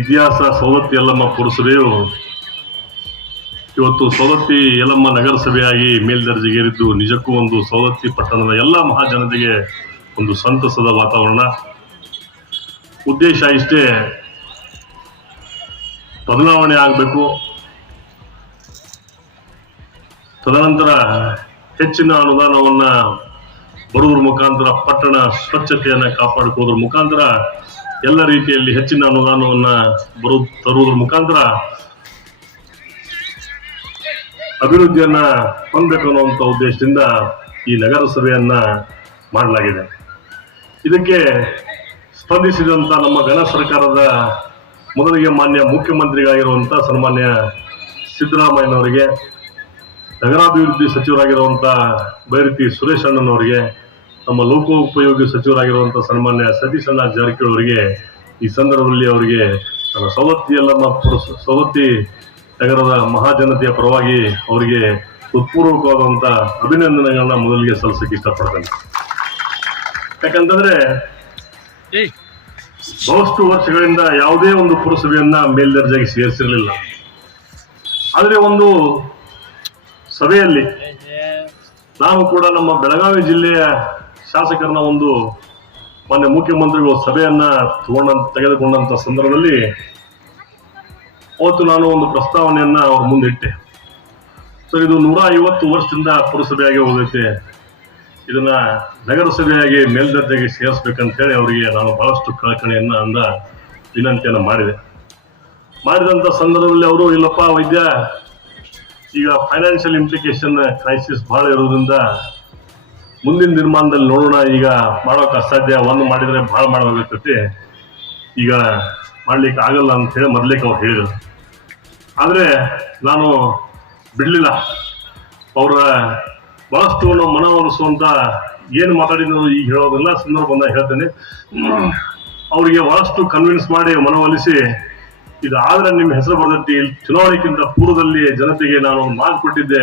ಇತಿಹಾಸ ಸವದತ್ತಿ ಯಲ್ಲಮ್ಮ ಪುರಸಭೆಯು ಇವತ್ತು ಸವದತ್ತಿ ಯಲ್ಲಮ್ಮ ನಗರಸಭೆಯಾಗಿ ಮೇಲ್ದರ್ಜೆಗೇರಿದ್ದು ನಿಜಕ್ಕೂ ಒಂದು ಸವದತ್ತಿ ಪಟ್ಟಣದ ಎಲ್ಲ ಮಹಾಜನತೆಗೆ ಒಂದು ಸಂತಸದ ವಾತಾವರಣ. ಉದ್ದೇಶ ಇಷ್ಟೇ, ಬದಲಾವಣೆ ಆಗಬೇಕು, ತದನಂತರ ಹೆಚ್ಚಿನ ಅನುದಾನವನ್ನ ಬರುವುದರ ಮುಖಾಂತರ ಪಟ್ಟಣ ಸ್ವಚ್ಛತೆಯನ್ನ ಕಾಪಾಡಿಕೊಳ್ಳುವುದರ ಮುಖಾಂತರ ಎಲ್ಲ ರೀತಿಯಲ್ಲಿ ಹೆಚ್ಚಿನ ಅನುದಾನವನ್ನ ತರುವುದರ ಮುಖಾಂತರ ಅಭಿವೃದ್ಧಿಯನ್ನ ಹೊಂದಬೇಕು ಅನ್ನುವಂಥ ಉದ್ದೇಶದಿಂದ ಈ ನಗರಸಭೆಯನ್ನ ಮಾಡಲಾಗಿದೆ. ಇದಕ್ಕೆ ಸ್ಪಂದಿಸಿದಂತ ನಮ್ಮ ಘನ ಸರ್ಕಾರದ ಮೊದಲಿಗೆ ಮಾನ್ಯ ಮುಖ್ಯಮಂತ್ರಿಗಳಾಗಿರುವಂತ ಸನ್ಮಾನ್ಯ ಸಿದ್ದರಾಮಯ್ಯನವರಿಗೆ, ನಗರಾಭಿವೃದ್ಧಿ ಸಚಿವರಾಗಿರುವಂತ ಬೈರತಿ ಸುರೇಶ್ ಅಣ್ಣನವರಿಗೆ, ನಮ್ಮ ಲೋಕೋಪಯೋಗಿ ಸಚಿವರಾಗಿರುವಂತಹ ಸನ್ಮಾನ್ಯ ಸತೀಶ್ ಅಣ್ಣ ಜಾರಕಿಹೊಳಿ ಅವರಿಗೆ ಈ ಸಂದರ್ಭದಲ್ಲಿ ಅವರಿಗೆ ನನ್ನ ಸವದತ್ತಿ ನಗರದ ಮಹಾಜನತೆಯ ಪರವಾಗಿ ಅವರಿಗೆ ಹೃತ್ಪೂರ್ವಕವಾದಂತ ಅಭಿನಂದನೆಗಳನ್ನ ಮೊದಲಿಗೆ ಸಲ್ಲಿಸಕ್ಕೆ ಇಷ್ಟಪಡ್ತೇನೆ. ಯಾಕಂತಂದ್ರೆ ಬಹಳಷ್ಟು ವರ್ಷಗಳಿಂದ ಯಾವುದೇ ಒಂದು ಪುರಸಭೆಯನ್ನ ಮೇಲ್ದರ್ಜೆಗೆ ಸೇರಿಸಿರಲಿಲ್ಲ. ಆದ್ರೆ ಒಂದು ಸಭೆಯಲ್ಲಿ ನಾವು ಕೂಡ ನಮ್ಮ ಬೆಳಗಾವಿ ಜಿಲ್ಲೆಯ ಶಾಸಕರನ್ನ ಒಂದು ಮಾನ್ಯ ಮುಖ್ಯಮಂತ್ರಿಗಳು ಸಭೆಯನ್ನ ತೆಗೆದುಕೊಂಡಂತ ಸಂದರ್ಭದಲ್ಲಿ ಅವತ್ತು ನಾನು ಒಂದು ಪ್ರಸ್ತಾವನೆಯನ್ನ ಅವ್ರ ಮುಂದಿಟ್ಟೆ. ಸೊ ಇದು 150 ವರ್ಷದಿಂದ ಪುರಸಭೆಯಾಗಿ ಹೋಗೈತೆ, ಇದನ್ನ ನಗರಸಭೆಯಾಗಿ ಮೇಲ್ದರ್ಜೆಗೆ ಸೇರಿಸ್ಬೇಕಂತ ಹೇಳಿ ಅವರಿಗೆ ನಾನು ಬಹಳಷ್ಟು ಕಳಕಳಿಯನ್ನ ವಿನಂತಿಯನ್ನ ಮಾಡಿದಂತ ಸಂದರ್ಭದಲ್ಲಿ ಅವರು, ಇಲ್ಲಪ್ಪ ವೈದ್ಯ, ಈಗ ಫೈನಾನ್ಷಿಯಲ್ ಇಂಪ್ಲಿಕೇಶನ್ ಕ್ರೈಸಿಸ್ ಬಹಳ ಇರೋದ್ರಿಂದ ಮುಂದಿನ ನಿರ್ಮಾಣದಲ್ಲಿ ನೋಡೋಣ, ಈಗ ಮಾಡೋಕೆ ಅಸಾಧ್ಯ, ಒಂದು ಮಾಡಿದ್ರೆ ಬಹಳ ಮಾಡಬೇಕಾಗ್ತೈತಿ, ಈಗ ಮಾಡ್ಲಿಕ್ಕೆ ಆಗಲ್ಲ ಅಂತ ಹೇಳಿ ಮೊದಲೇಕ ಅವ್ರು ಹೇಳಿದ್ರು. ಆದ್ರೆ ನಾನು ಬಿಡ್ಲಿಲ್ಲ. ಅವರ ಬಹಳಷ್ಟು ನಾವು ಮನವೊಲಿಸುವಂತ ಏನು ಮಾತಾಡಿದ್ರು ಈಗ ಹೇಳೋದಿಲ್ಲ, ಸಂದರ್ಭ ಬಂದಾಗ ಹೇಳ್ತೇನೆ. ಅವರಿಗೆ ಬಹಳಷ್ಟು ಕನ್ವಿನ್ಸ್ ಮಾಡಿ ಮನವೊಲಿಸಿ, ಇದಾದ್ರೆ ನಿಮ್ಮ ಹೆಸರು ಬರ್ತೈತಿ, ಚುನಾವಣೆಗಿಂತ ಪೂರ್ವದಲ್ಲಿ ಜನತೆಗೆ ನಾನು ಮಾತು ಕೊಟ್ಟಿದ್ದೆ,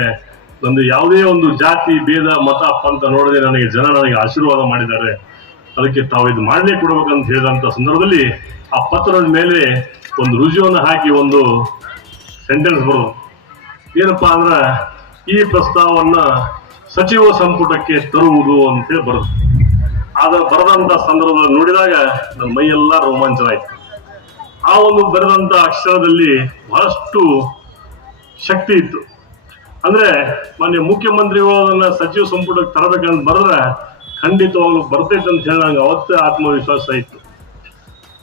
ಒಂದು ಯಾವುದೇ ಒಂದು ಜಾತಿ ಭೇದ ಮತ ಪಂಥ ನೋಡದೆ ನನಗೆ ಆಶೀರ್ವಾದ ಮಾಡಿದ್ದಾರೆ, ಅದಕ್ಕೆ ತಾವು ಇದು ಮಾಡಲೇ ಕೊಡ್ಬೇಕಂತ ಹೇಳಿದಂತ ಸಂದರ್ಭದಲ್ಲಿ ಆ ಪತ್ರದ ಮೇಲೆ ಒಂದು ರುಜುವನ್ನು ಹಾಕಿ ಒಂದು ಸೆಂಟೆನ್ಸ್ ಬರೋದು ಏನಪ್ಪಾ ಅಂದ್ರ, ಈ ಪ್ರಸ್ತಾವವನ್ನ ಸಚಿವ ಸಂಪುಟಕ್ಕೆ ತರುವುದು ಅಂತೇಳಿ ಬರೋದು. ಆದ್ರೆ ಬರೆದಂತ ಸಂದರ್ಭದಲ್ಲಿ ನೋಡಿದಾಗ ನನ್ನ ಮೈಯೆಲ್ಲ ರೋಮಾಂಚನ ಆಯ್ತು. ಆ ಒಂದು ಬರೆದಂತ ಅಕ್ಷರದಲ್ಲಿ ಬಹಳಷ್ಟು ಶಕ್ತಿ ಇತ್ತು. ಅಂದ್ರೆ ಮಾನ್ಯ ಮುಖ್ಯಮಂತ್ರಿಗಳು ಅದನ್ನ ಸಚಿವ ಸಂಪುಟಕ್ಕೆ ತರಬೇಕಂತ ಬರೆದ್ರೆ ಖಂಡಿತವಾಗ್ಲು ಬರ್ತೈತೆ ಅಂತ ಹೇಳಿ ನಂಗೆ ಅವತ್ತೇ ಆತ್ಮವಿಶ್ವಾಸ ಇತ್ತು.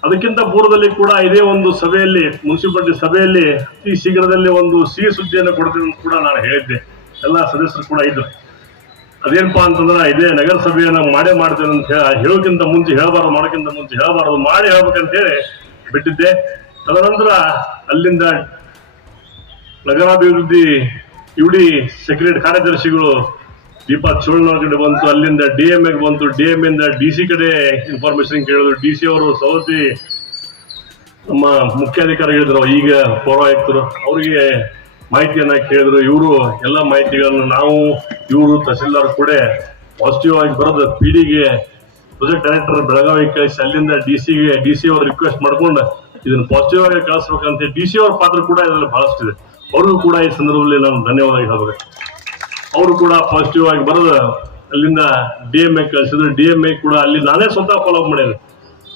ಅದಕ್ಕಿಂತ ಪೂರ್ವದಲ್ಲಿ ಕೂಡ ಇದೇ ಒಂದು ಸಭೆಯಲ್ಲಿ, ಮುನ್ಸಿಪಾಲಿಟಿ ಸಭೆಯಲ್ಲಿ ಅತಿ ಶೀಘ್ರದಲ್ಲಿ ಒಂದು ಸಿಹಿ ಸುದ್ದಿಯನ್ನು ಕೊಡ್ತೀನಿ ಅಂತ ಕೂಡ ನಾನು ಹೇಳಿದ್ದೆ. ಎಲ್ಲ ಸದಸ್ಯರು ಕೂಡ ಇದ್ರು. ಅದೇನಪ್ಪಾ ಅಂತಂದ್ರೆ, ಇದೇ ನಗರಸಭೆಯನ್ನ ಮಾಡ್ತೇನೆ ಅಂತ ಹೇಳೋಕ್ಕಿಂತ ಮುಂಚೆ ಹೇಳಬಾರ್ದು, ಮಾಡೋಕ್ಕಿಂತ ಮುಂಚೆ ಹೇಳಬಾರ್ದು, ಮಾಡಿ ಹೇಳ್ಬೇಕಂತ ಹೇಳಿ ಬಿಟ್ಟಿದ್ದೆ. ತದನಂತರ ಅಲ್ಲಿಂದ ನಗರಾಭಿವೃದ್ಧಿ ಯುಡಿ ಸೆಕ್ರೆಟರಿ ಕಾರ್ಯದರ್ಶಿಗಳು ದೀಪಾ ಚೋಳನವ್ರ ಕಡೆ ಬಂತು, ಅಲ್ಲಿಂದ DMA ಬಂತು, DMA ಇಂದ DC ಕಡೆ ಇನ್ಫಾರ್ಮೇಶನ್ ಕೇಳಿದ್ರು. DC ಅವರು ಸವದತ್ತಿ ನಮ್ಮ ಮುಖ್ಯಾಧಿಕಾರಿ ಹೇಳಿದ್ರು, ಈಗ ಪೌರಾಯುಕ್ತರು, ಅವರಿಗೆ ಮಾಹಿತಿಯನ್ನ ಕೇಳಿದ್ರು. ಇವರು ಎಲ್ಲ ಮಾಹಿತಿಗಳನ್ನು ಇವರು ತಹಸೀಲ್ದಾರ್ ಕೂಡ ಪಾಸಿಟಿವ್ ಆಗಿ ಬರೋದು PD-ಗೆ ಪ್ರೊಜೆಕ್ಟ್ ಡೈರೆಕ್ಟರ್ ಬೆಳಗಾವಿ ಕಳಿಸಿ, ಅಲ್ಲಿಂದ DC ಅವ್ರು ರಿಕ್ವೆಸ್ಟ್ ಮಾಡ್ಕೊಂಡು ಇದನ್ನ ಪಾಸಿಟಿವ್ ಆಗಿ ಕಳಿಸ್ಬೇಕಂತ DC ಅವ್ರ ಪಾತ್ರ ಕೂಡ ಇದರಲ್ಲಿ ಬಹಳಷ್ಟಿದೆ. ಅವ್ರಿಗೂ ಕೂಡ ಈ ಸಂದರ್ಭದಲ್ಲಿ ನಾನು ಧನ್ಯವಾದ ಹೇಳ್ಬೇಕು. ಅವರು ಕೂಡ ಪಾಸಿಟಿವ್ ಆಗಿ ಬರೆದು ಅಲ್ಲಿಂದ DMA ಕಳಿಸಿದ್ರು. DMA ಕೂಡ ಅಲ್ಲಿ ನಾನೇ ಸ್ವತಃ ಫಾಲೋ ಅಪ್ ಮಾಡಿದೆ.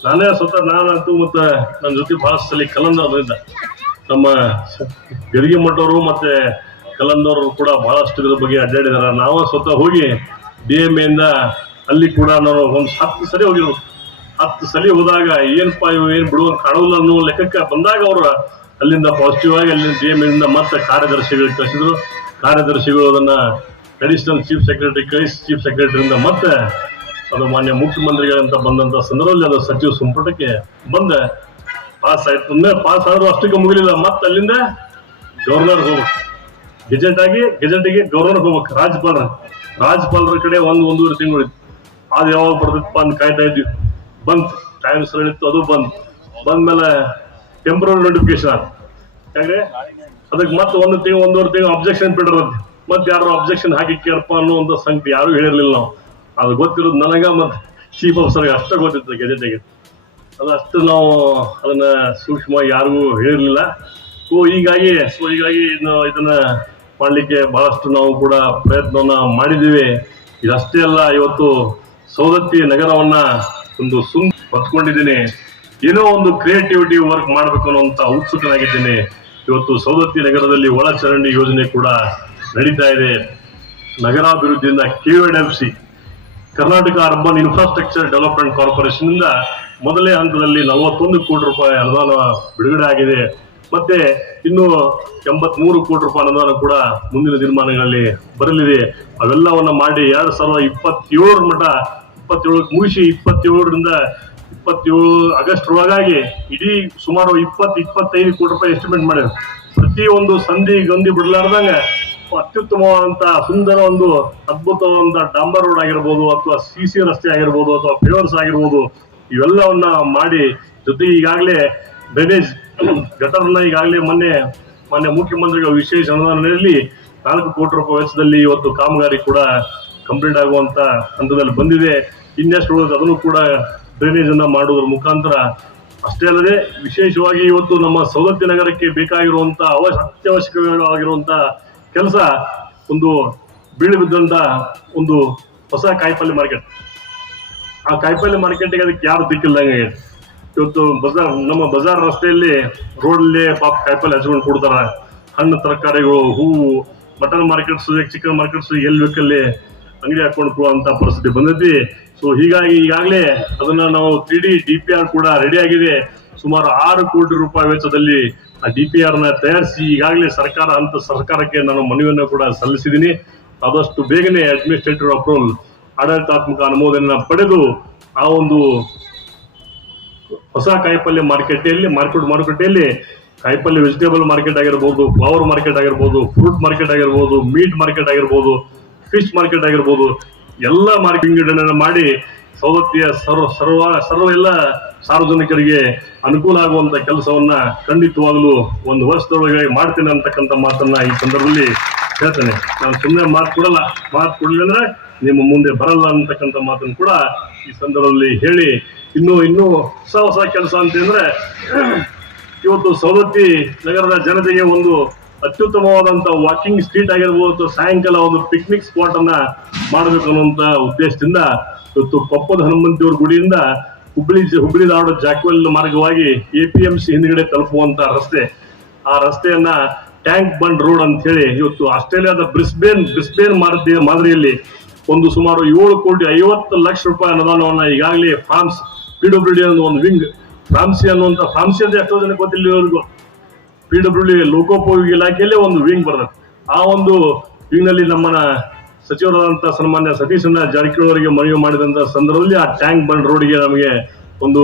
ನಾನಂತೂ ಮತ್ತೆ ನನ್ನ ಜೊತೆ ಬಹಳಷ್ಟು ಸಲ ಕಲಂದರ್ ಬಂದಿದ್ದ, ನಮ್ಮ ಗರಿಗೆ ಮಠವರು ಮತ್ತೆ ಕಲಂದವರು ಕೂಡ ಬಹಳಷ್ಟು ಇದ್ರ ಬಗ್ಗೆ ಅಡ್ಡಾಡಿದಾರ. ನಾವು ಸ್ವತಃ ಹೋಗಿ DMA ಇಂದ ಅಲ್ಲಿ ಕೂಡ ನಾನು ಒಂದು 10 ಸಲ ಹೋಗಿರ್ಬೇಕು. 10 ಸಲ ಹೋದಾಗ ಏನಪ್ಪಾ ಇವು ಏನು ಬಿಡುವಂತ ಕಾಣುವುದಿಲ್ಲ ಅನ್ನೋ ಲೆಕ್ಕಕ್ಕೆ ಬಂದಾಗ ಅವರು ಅಲ್ಲಿಂದ ಪಾಸಿಟಿವ್ ಆಗಿ ಅಲ್ಲಿಂದ DMA ಇಂದ ಮತ್ತೆ ಕಾರ್ಯದರ್ಶಿಗಳಿಗೆ ಕಳಿಸಿದ್ರು. ಕಾರ್ಯದರ್ಶಿಗಳು ಅದನ್ನ ಅಡಿಷನಲ್ ಚೀಫ್ ಸೆಕ್ರೆಟರಿಯಿಂದ ಮತ್ತೆ ಅದು ಮಾನ್ಯ ಮುಖ್ಯಮಂತ್ರಿಗಳಂತ ಬಂದಂತ ಸಂದರ್ಭದಲ್ಲಿ ಅದು ಸಚಿವ ಸಂಪುಟಕ್ಕೆ ಬಂದ ಪಾಸ್ ಆಯ್ತು. ಪಾಸ್ ಆದ್ರೂ ಅಷ್ಟಕ್ಕೆ ಮುಗಿಲಿಲ್ಲ, ಮತ್ತೆ ಅಲ್ಲಿಂದ ಗವರ್ನರ್ ಹೋಗ್ಬೇಕು, ಗೆಜೆಟ್ಗೆ ಗವರ್ನರ್ ಹೋಗ್ಬೇಕು, ರಾಜ್ಯಪಾಲರ ಕಡೆ ಒಂದೂವರೆ ತಿಂಗಳು ಇತ್ತು. ಅದು ಯಾವಾಗ ಬರ್ತೈತಪ್ಪ ಅಂತ ಕಾಯ್ತಾ ಇದ್ವಿ. ಬಂತು, ಟೈಮ್ ಸರಿತ್ತು, ಅದು ಬಂದ್ಮೇಲೆ ಟೆಂಪರರಿ ನೋಟಿಫಿಕೇಶನ್ ಆಯ್ತು. ಯಾಕಂದ್ರೆ ಅದಕ್ಕೆ ಮತ್ತೆ ಒಂದೂವರೆ ತಿಂಗಳು ಅಬ್ಜೆಕ್ಷನ್ ಬಿಟ್ಟಿರುತ್ತೆ. ಮತ್ತೆ ಯಾರು ಅಬ್ಜೆಕ್ಷನ್ ಹಾಕಿಕ್ಯಾರಪ್ಪ ಅನ್ನುವಂಥ ಸಂಗತಿ ಯಾರು ಹೇಳಿರ್ಲಿಲ್ಲ ನಾವು. ಅದು ಗೊತ್ತಿರೋದು ನನಗ ಮತ್ತೆ ಚೀಫ್ ಆಫೀಸರ್ಗೆ ಅಷ್ಟೇ ಗೊತ್ತಿತ್ತು ಗೆಜೆಟಿಗೆ. ಅದಷ್ಟು ನಾವು ಅದನ್ನ ಸೂಕ್ಷ್ಮವಾಗಿ ಯಾರಿಗೂ ಹೇಳಿರ್ಲಿಲ್ಲ. ಹೀಗಾಗಿ ಇದನ್ನ ಮಾಡಲಿಕ್ಕೆ ಬಹಳಷ್ಟು ನಾವು ಕೂಡ ಪ್ರಯತ್ನವನ್ನ ಮಾಡಿದ್ದೀವಿ. ಇದಷ್ಟೇ ಅಲ್ಲ, ಇವತ್ತು ಸವದತ್ತಿ ನಗರವನ್ನ ಒಂದು ಹೊತ್ಕೊಂಡಿದ್ದೀನಿ. ಏನೋ ಒಂದು ಕ್ರಿಯೇಟಿವಿಟಿ ವರ್ಕ್ ಮಾಡಬೇಕು ಅನ್ನುವಂತ ಉತ್ಸುಕನಾಗಿದ್ದೇನೆ. ಇವತ್ತು ಸವದತ್ತಿ ನಗರದಲ್ಲಿ ಒಳಚರಂಡಿ ಯೋಜನೆ ಕೂಡ ನಡೀತಾ ಇದೆ. ನಗರಾಭಿವೃದ್ಧಿಯಿಂದ KODFC Karnataka urban infrastructure development corporation ಇಂದ ಮೊದಲನೇ ಹಂತದಲ್ಲಿ 41 ಕೋಟಿ ರೂಪಾಯಿ ಅನುದಾನ ಬಿಡುಗಡೆ ಆಗಿದೆ. ಮತ್ತೆ ಇನ್ನು 83 ಕೋಟಿ ರೂಪಾಯಿ ಅನುದಾನ ಕೂಡ ಮುಂದಿನ ದಿನಮಾನಗಳಲ್ಲಿ ಬರಲಿದೆ. ಅವೆಲ್ಲವನ್ನ ಮಾಡಿ 2027 ಮಟ್ಟ 27 ಮುಗಿಸಿ 27ರಿಂದ 27 ಆಗಸ್ಟ್ ಒಳಗಾಗಿ ಇಡೀ ಸುಮಾರು 20-25 ಕೋಟಿ ರೂಪಾಯಿ ಎಸ್ಟಿಮೇಟ್ ಮಾಡಿದ್ರು. ಪ್ರತಿ ಒಂದು ಸಂಧಿ ಗಂಧಿ ಬಿಡಲಾರ್ದಂಗ ಅತ್ಯುತ್ತಮವಾದಂತಹ ಸುಂದರ ಒಂದು ಅದ್ಭುತವಾದ ಡಾಂಬರ್ ರೋಡ್ ಆಗಿರ್ಬೋದು, ಅಥವಾ CC ರಸ್ತೆ ಆಗಿರ್ಬೋದು, ಅಥವಾ ಪೇವರ್ಸ್ ಆಗಿರ್ಬೋದು, ಇವೆಲ್ಲವನ್ನ ಮಾಡಿ ಜೊತೆಗೆ ಈಗಾಗಲೇ ಡ್ರೈನೇಜ್ ಗಟರ್ನ ಈಗಾಗಲೇ ಮಾನ್ಯ ಮುಖ್ಯಮಂತ್ರಿಗಳ ವಿಶೇಷ ಅನುದಾನದಲ್ಲಿ 4 ಕೋಟಿ ರೂಪಾಯಿ ವೆಚ್ಚದಲ್ಲಿ ಇವತ್ತು ಕಾಮಗಾರಿ ಕೂಡ ಕಂಪ್ಲೀಟ್ ಆಗುವಂತ ಹಂತದಲ್ಲಿ ಬಂದಿದೆ. ಇನ್ನೆಷ್ಟು ಉಳಿದ ಅದನ್ನು ಕೂಡ ಡ್ರೈನೇಜ್ ಅನ್ನ ಮಾಡುವುದರ ಮುಖಾಂತರ. ಅಷ್ಟೇ ಅಲ್ಲದೆ ವಿಶೇಷವಾಗಿ ಇವತ್ತು ನಮ್ಮ ಸವದತ್ತಿ ನಗರಕ್ಕೆ ಬೇಕಾಗಿರುವಂತಹ ಅತ್ಯವಶ್ಯಕವಾಗಿರುವಂತ ಕೆಲಸ ಒಂದು ಬೀಳು ಬಿದ್ದಂತ ಒಂದು ಹೊಸ ಕಾಯಿಪಲ್ಲೆ ಮಾರ್ಕೆಟ್. ಆ ಕಾಯಿಪಲ್ಲೆ ಮಾರ್ಕೆಟ್ಗೆ ಅದಕ್ಕೆ ಯಾರು ದಿಕ್ಕಿಲ್ದಂಗೆ ಇವತ್ತು ನಮ್ಮ ಬಜಾರ್ ರಸ್ತೆಯಲ್ಲಿ ರೋಡಲ್ಲಿ ಕಾಯಿಪಲ್ಲೆ ಹಚ್ಕೊಂಡು ಕೊಡ್ತಾರ. ಹಣ್ಣು ತರಕಾರಿಗಳು, ಹೂವು, ಮಟನ್ ಮಾರ್ಕೆಟ್ಸ್, ಚಿಕನ್ ಮಾರ್ಕೆಟ್ಸ್ ಎಲ್ಲಿ ಬೇಕಲ್ಲಿ ಅಂಗಡಿ ಹಾಕೊಂಡು ಕೊಡುವಂತ ಪರಿಸ್ಥಿತಿ ಬಂದೈತಿ. ಸೊ ಹೀಗಾಗಿ ಈಗಾಗಲೇ ಅದನ್ನ ನಾವು 3D DPR ಕೂಡ ರೆಡಿ ಆಗಿದೆ. ಸುಮಾರು 6 ಕೋಟಿ ರೂಪಾಯಿ ವೆಚ್ಚದಲ್ಲಿ ಆ DPR ನ ತಯಾರಿಸಿ ಈಗಾಗಲೇ ಸರ್ಕಾರಕ್ಕೆ ನಾನು ಮನವಿಯನ್ನು ಕೂಡ ಸಲ್ಲಿಸಿದ್ದೀನಿ. ಆದಷ್ಟು ಬೇಗನೆ ಅಡ್ಮಿನಿಸ್ಟ್ರೇಟಿವ್ ಅಪ್ರೂವಲ್, ಆಡಳಿತಾತ್ಮಕ ಅನುಮೋದನೆ ಪಡೆದು ಆ ಒಂದು ಹೊಸ ಕಾಯಿಪಲ್ಯ ಮಾರುಕಟ್ಟೆಯಲ್ಲಿ ಕಾಯಿಪಲ್ಯ ವೆಜಿಟೇಬಲ್ ಮಾರ್ಕೆಟ್ ಆಗಿರ್ಬೋದು, ಫ್ಲವರ್ ಮಾರ್ಕೆಟ್ ಆಗಿರ್ಬೋದು, ಫ್ರೂಟ್ ಮಾರ್ಕೆಟ್ ಆಗಿರ್ಬೋದು, ಮೀಟ್ ಮಾರ್ಕೆಟ್ ಆಗಿರ್ಬೋದು, ಫಿಶ್ ಮಾರ್ಕೆಟ್ ಆಗಿರ್ಬೋದು, ಎಲ್ಲ ಮಾರ್ಕೆಟಿಂಗ್ ಮಾಡಿ ಸವದತ್ತಿಯ ಸರ್ವ ಎಲ್ಲ ಸಾರ್ವಜನಿಕರಿಗೆ ಅನುಕೂಲ ಆಗುವಂತ ಕೆಲಸವನ್ನ ಖಂಡಿತವಾಗಲೂ ಒಂದು ವರ್ಷದೊಳಗೆ ಮಾಡ್ತೇನೆ ಅಂತಕ್ಕಂಥ ಮಾತನ್ನ ಈ ಸಂದರ್ಭದಲ್ಲಿ ಹೇಳ್ತೇನೆ. ನಾನು ಸುಮ್ಮನೆ ಮಾತು ಕೊಡಲಿಲ್ಲ ಅಂದ್ರೆ ನಿಮ್ಮ ಮುಂದೆ ಬರಲ್ಲ ಅಂತಕ್ಕಂಥ ಮಾತನ್ನು ಕೂಡ ಈ ಸಂದರ್ಭದಲ್ಲಿ ಹೇಳಿ, ಇನ್ನು ಹೊಸ ಕೆಲಸ ಅಂತಂದ್ರೆ ಇವತ್ತು ಸವದತ್ತಿ ನಗರದ ಜನತೆಗೆ ಒಂದು ಅತ್ಯುತ್ತಮವಾದಂತ ವಾಕಿಂಗ್ ಸ್ಟ್ರೀಟ್ ಆಗಿರ್ಬೋದು, ಸಾಯಂಕಾಲ ಒಂದು ಪಿಕ್ನಿಕ್ ಸ್ಪಾಟ್ ಅನ್ನ ಮಾಡಬೇಕು ಅನ್ನುವಂತ ಉದ್ದೇಶದಿಂದ ಇವತ್ತು ಕೊಪ್ಪದ ಹನುಮಂತಿಯವ್ರ ಗುಡಿಯಿಂದ ಹುಬ್ಬಳ್ಳಿ ಧಾರವಾಡ ಜಾಕ್ವೆಲ್ ಮಾರ್ಗವಾಗಿ APMC ಹಿಂದ್ಗಡೆ ತಲುಪುವಂತ ರಸ್ತೆ, ಆ ರಸ್ತೆಯನ್ನ ಟ್ಯಾಂಕ್ ಬಂಡ್ ರೋಡ್ ಅಂತ ಹೇಳಿ ಇವತ್ತು ಆಸ್ಟ್ರೇಲಿಯಾದ ಬ್ರಿಸ್ಬೇನ್ ಮಾದರಿಯಲ್ಲಿ ಒಂದು ಸುಮಾರು 7,50,00,000 ರೂಪಾಯಿ ಅನುದಾನವನ್ನ ಈಗಾಗಲೇ ಫ್ರಾನ್ಸ್ PWD ಅನ್ನೋ ಒಂದು ವಿಂಗ್, ಫ್ರಾನ್ಸಿ ಅಂತ ಎಷ್ಟೋ ಜನ ಗೊತ್ತಿಲ್ಲ ಇವ್ರಿಗೂ, PWD ಲೋಕೋಪಯೋಗಿ ಇಲಾಖೆಯಲ್ಲೇ ಒಂದು ವಿಂಗ್ ಬರ್ತದೆ. ಆ ಒಂದು ವಿಂಗ್ ನಲ್ಲಿ ನಮ್ಮನ್ನ ಸಚಿವರಾದಂತಹ ಸನ್ಮಾನ್ಯ ಸತೀಶಣ್ಣ ಜಾರಕಿಹೊಳಿ ಅವರಿಗೆ ಮನವಿ ಮಾಡಿದಂತ ಸಂದರ್ಭದಲ್ಲಿ ಆ ಟ್ಯಾಂಕ್ ಬಂಡ್ ರೋಡ್ಗೆ ನಮಗೆ ಒಂದು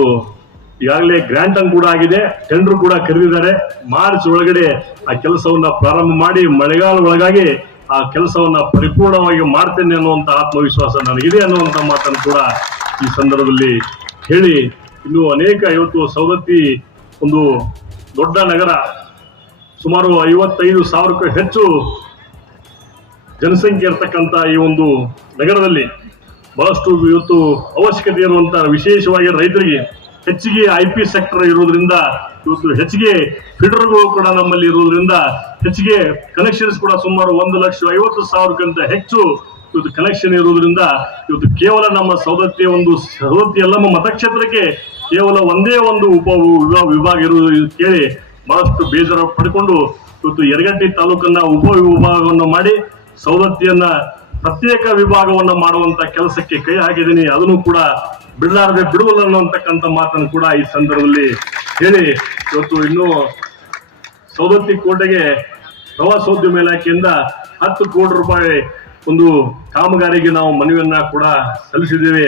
ಈಗಾಗಲೇ ಗ್ರಾಂಟ್ ಅನ್ನು ಕೂಡ ಆಗಿದೆ, ಟೆಂಡರ್ ಕೂಡ ಕರೆದಿದ್ದಾರೆ. ಮಾರ್ಚ್ ಒಳಗಡೆ ಆ ಕೆಲಸವನ್ನ ಪ್ರಾರಂಭ ಮಾಡಿ ಮಳೆಗಾಲ ಒಳಗಾಗಿ ಆ ಕೆಲಸವನ್ನ ಪರಿಪೂರ್ಣವಾಗಿ ಮಾಡ್ತೇನೆ ಅನ್ನುವಂತ ಆತ್ಮವಿಶ್ವಾಸ ನನಗಿದೆ ಅನ್ನುವಂತ ಮಾತನ್ನು ಕೂಡ ಈ ಸಂದರ್ಭದಲ್ಲಿ ಹೇಳಿ, ಇನ್ನು ಅನೇಕ ಇವತ್ತು ಸವದತ್ತಿ ಒಂದು ದೊಡ್ಡ ನಗರ, ಸುಮಾರು 55,000ಕ್ಕೂ ಹೆಚ್ಚು ಜನಸಂಖ್ಯೆ ಇರತಕ್ಕಂತ ಈ ಒಂದು ನಗರದಲ್ಲಿ ಬಹಳಷ್ಟು ಇವತ್ತು ಅವಶ್ಯಕತೆ ಇರುವಂತ, ವಿಶೇಷವಾಗಿ ರೈತರಿಗೆ ಹೆಚ್ಚಿಗೆ IP ಸೆಕ್ಟರ್ ಇರುವುದರಿಂದ, ಇವತ್ತು ಹೆಚ್ಚಿಗೆ ಫೀಡರ್ಗಳು ಕೂಡ ನಮ್ಮಲ್ಲಿ ಇರುವುದರಿಂದ, ಹೆಚ್ಚಿಗೆ ಕನೆಕ್ಷನ್ಸ್ ಕೂಡ ಸುಮಾರು 1,50,000ಕ್ಕಿಂತ ಹೆಚ್ಚು ಇವತ್ತು ಕನೆಕ್ಷನ್ ಇರುವುದರಿಂದ ಇವತ್ತು ಕೇವಲ ನಮ್ಮ ಸವದತ್ತಿ ಯಲ್ಲಮ್ಮ ಮತಕ್ಷೇತ್ರಕ್ಕೆ ಕೇವಲ ಒಂದೇ ಒಂದು ವಿಭಾಗ ಇರುವುದು ಕೇಳಿ ಬಹಳಷ್ಟು ಬೇಜಾರು ಪಡ್ಕೊಂಡು ಇವತ್ತು ಯರಗಟ್ಟಿ ತಾಲೂಕನ್ನ ವಿಭಾಗವನ್ನು ಮಾಡಿ ಸವದತ್ತಿಯನ್ನ ಪ್ರತ್ಯೇಕ ವಿಭಾಗವನ್ನ ಮಾಡುವಂತ ಕೆಲಸಕ್ಕೆ ಕೈ ಹಾಕಿದ್ದೀನಿ. ಅದನ್ನು ಕೂಡ ಬಿಡುವಲ್ಲ ಅನ್ನುವಂತಕ್ಕಂಥ ಮಾತನ್ನು ಕೂಡ ಈ ಸಂದರ್ಭದಲ್ಲಿ ಹೇಳಿ, ಇವತ್ತು ಇನ್ನು ಸವದತ್ತಿ ಕೋಟೆಗೆ ಪ್ರವಾಸೋದ್ಯಮ ಇಲಾಖೆಯಿಂದ 10 ಕೋಟಿ ರೂಪಾಯಿ ಒಂದು ಕಾಮಗಾರಿಗೆ ನಾವು ಮನವಿಯನ್ನ ಕೂಡ ಸಲ್ಲಿಸಿದ್ದೇವೆ.